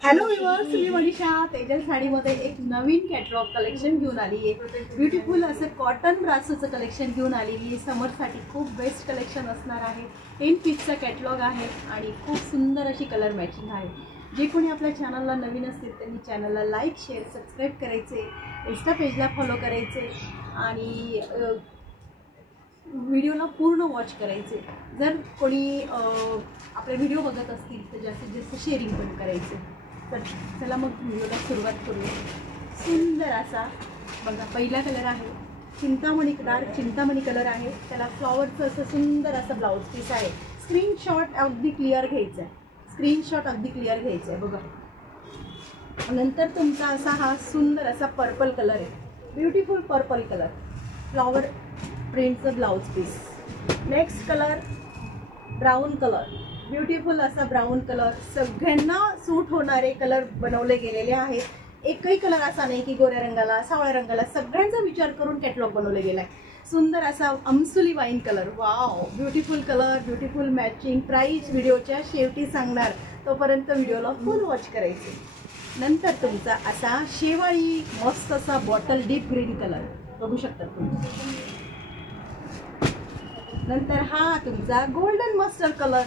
Hello viewers, मी मनीषा तेजल साडीमध्ये एक नवीन catalogue collection घेऊन आली आहे। ब्युटिफुल असं कॉटन ब्रासोचं कलेक्शन घेऊन आलेली आहे। समरसाठी खूप बेस्ट कलेक्शन असणार आहे। 10 पीसचा कॅटलॉग आहे आणि खूप सुंदर अशी कलर मॅचिंग आहे। जे कोणी आपल्या चॅनलला नवीन असतील त्यांनी चॅनलला लाईक शेअर सबस्क्राईब करायचे, इंस्टा पेजला फॉलो करायचे आणि व्हिडिओला पूर्ण वॉच करायचे। जर कोणी आपले व्हिडिओ बघत असतील तर जास्तीत जास्त शेअरिंग पण करायचे। तर चला मग व्हिडिओला सुरुवात करूया। सुंदर असा बघा, पहिला कलर आहे चिंतामणी, डार्क चिंतामणी कलर आहे। त्याला फ्लॉवरचं असं सुंदर असं ब्लाउज पीस आहे। स्क्रीनशॉट अगदी क्लिअर घ्यायचा आहे, स्क्रीनशॉट अगदी क्लिअर घ्यायचा आहे बघा। नंतर तुमचा असा हा सुंदर असा पर्पल कलर आहे, ब्युटिफुल पर्पल कलर, फ्लॉवर प्रिंटचं blouse piece. Next colour brown colour, beautiful असा ब्राऊन कलर। सगळ्यांना सूट होणारे कलर बनवले गेलेले आहेत। एकही कलर असा नाही की गोऱ्या रंगाला सावळ्या रंगाला, सगळ्यांचा विचार करून कॅटलॉग बनवले गेला आहे। सुंदर असा अमसुली wine colour, wow beautiful colour, beautiful matching. Price व्हिडिओच्या शेवटी सांगणार, तोपर्यंत व्हिडिओला फुल वॉच करायचे। नंतर तुमचा असा शेवाळी मस्त असा बॉटल डीप ग्रीन कलर बघू शकता तुम्ही। नंतर हा तुमचा गोल्डन मस्टर्ड कलर।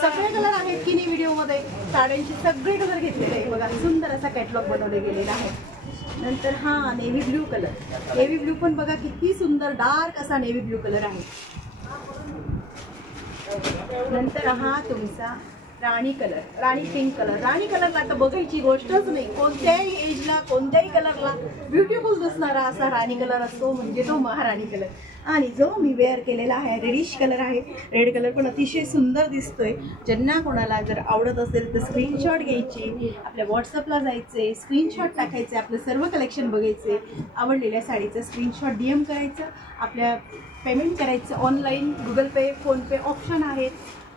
सगळे कलर आहेत की नाही व्हिडिओमध्ये, साड्यांचे सगळे कलर घेतलेले आहे बघा। सुंदर असा कॅटलॉग बनवले गेलेला आहे। नंतर हा navy blue colour, navy blue पण बघा किती सुंदर डार्क असा नेव्ही ब्ल्यू कलर आहे। नंतर हा तुमचा राणी कलर, राणी पिंक कलर। राणी कलरला आता बघायची गोष्टच नाही, कोणत्याही एजला कोणत्याही कलरला ब्युटिफुल दिसणारा असा राणी कलर असतो म्हणजे तो महाराणी कलर। आणि जो मी वेअर केलेला आहे रेडिश कलर आहे। रेड कलर पण अतिशय सुंदर दिसतोय। ज्यांना कोणाला जर आवडत असेल तर स्क्रीनशॉट घ्यायचे, आपल्या व्हॉट्सअपला जायचे, स्क्रीनशॉट टाकायचे, आपलं सर्व कलेक्शन बघायचे, आवडलेल्या साडीचं स्क्रीनशॉट DM करायचं, आपल्या पेमेंट करायचं ऑनलाईन, गुगल पे फोनपे ऑप्शन आहे।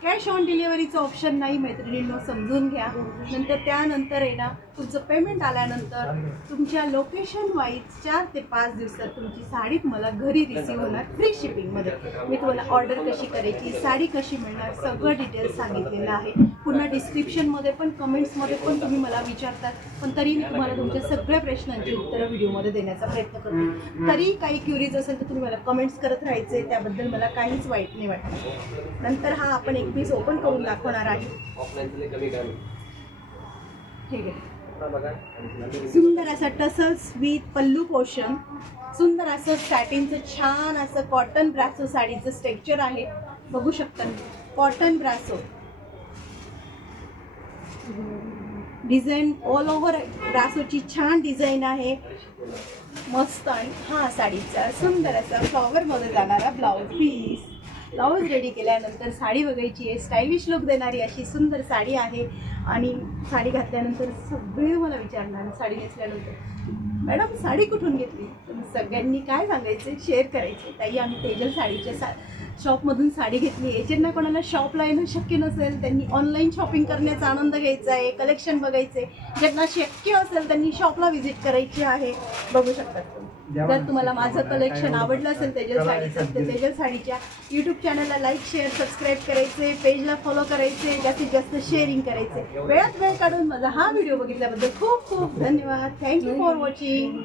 कॅश ऑन डिलिव्हरीचं ऑप्शन नाही, मैत्रिणींनो समजून घ्या। नंतर त्यानंतर आहे ना, तुमचं पेमेंट आल्यानंतर तुमच्या लोकेशन वाईज 4 ते 5 दिवसात तुमची साडी तुम्हाला घरी रिसीव्ह होणार फ्री शिपिंगमध्ये। मी तुम्हाला ऑर्डर कशी करायची, साडी कशी मिळणार, सगळं डिटेल्स सांगितलेलं आहे। पुन्हा डिस्क्रिप्शनमध्ये पण कमेंट्समध्ये पण तुम्ही मला विचारतात, पण तरी मी तुम्हाला तुमच्या सगळ्या प्रश्नांची उत्तरं व्हिडिओमध्ये देण्याचा प्रयत्न करते। तरी काही क्युरीज असेल तर तुम्ही मला कमेंट्स करत राहायचे, त्याबद्दल मला काहीच वाईट नाही वाटत। नंतर हा आपण एक पीस ओपन करून दाखवणार आहे। ठीक आहे, सुंदर असा टसल्स विथ पल्लू पोर्शन, सुंदर असं सॅटिनचं छान असं कॉटन ब्रासो साडीचं स्ट्रक्चर आहे बघू शकता। कॉटन ब्रासो डिझाईन ऑल ओव्हर ब्रासोची छान डिझाईन आहे मस्त। आणि हा साडीचा सुंदर असा फ्लॉवरमध्ये जाणारा ब्लाउज पीस। ब्लाउज रेडी केल्यानंतर साडी बघायची आहे, स्टायलिश लुक देणारी अशी सुंदर साडी आहे। आणि साडी घातल्यानंतर सगळे मला विचारणार, साडी नेसल्यानंतर मॅडम साडी कुठून घेतली, तुम्ही सगळ्यांनी काय सांगायचे, शेअर करायचे। ताई आम्ही तेजल साडीच्या शॉपमधून साडी घेतली आहे। ज्यांना कोणाला शॉपला येणं शक्य नसेल त्यांनी ऑनलाईन शॉपिंग करण्याचा आनंद घ्यायचा आहे, कलेक्शन बघायचे। ज्यांना शक्य असेल त्यांनी शॉपला व्हिजिट करायची आहे बघू शकतात तुम्ही। जर तुम्हाला माझं कलेक्शन आवडलं असेल तेजल साडीचं, तर तेजल साडीच्या यूट्यूब चॅनलला लाईक शेअर सबस्क्राईब करायचे, पेजला फॉलो करायचे, जास्तीत जास्त शेअरिंग करायचे। वेळात वेळ काढून माझा हा व्हिडिओ बघितल्याबद्दल खूप खूप धन्यवाद। Thank you for watching.